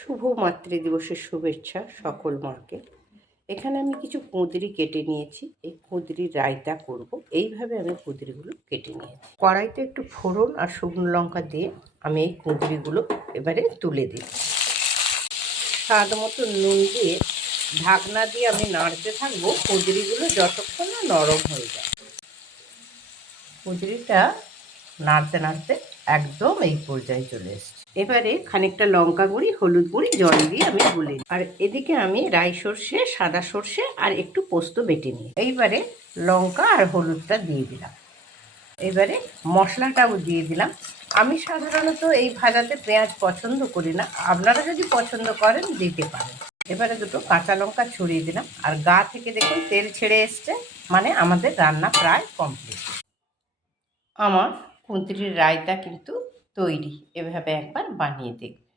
শুভ মাতৃদিবসের শুভেচ্ছা সকল মাকে। এখানে আমি কিছু কুঁদরি কেটে নিয়েছি। এই কুঁদরির রায়তা করব। এইভাবে আমি কুঁদরিগুলো কেটে নিয়েছি। কড়াইতে একটু ফোড়ন আর শুকনো লঙ্কা দিয়ে আমি এই কুঁদরিগুলো এবারে তুলে দিই। স্বাদ মতো নুন দিয়ে ঢাকনা দিয়ে আমি নাড়তে থাকবো কুঁদরিগুলো যতক্ষণ না নরম হয়ে যায়। কুঁদরিটা নাড়তে নাড়তে একদম এই পর্যায়ে চলে এসছে। এবারে খানিকটা লঙ্কা গুঁড়ি, হলুদ গুঁড়ি জল দিয়ে আমি গুলে নিই। আর এদিকে আমি রাই সর্ষে, সাদা সর্ষে আর একটু পোস্ত বেটে নিই। এইবারে লঙ্কা আর হলুদটা দিয়ে দিলাম। এবারে মশলাটাও দিয়ে দিলাম। আমি সাধারণত এই ভাজাতে পেঁয়াজ পছন্দ করি না, আপনারা যদি পছন্দ করেন দিতে পারেন। এবারে দুটো কাঁচা লঙ্কা ছড়িয়ে দিলাম। আর গা থেকে দেখুন তেল ছেড়ে এসছে, মানে আমাদের রান্না প্রায় কমপ্লিট। আমার কুঁদরির রায়তা কিন্তু তৈরি। এভাবে একবার বানিয়ে দেখুন।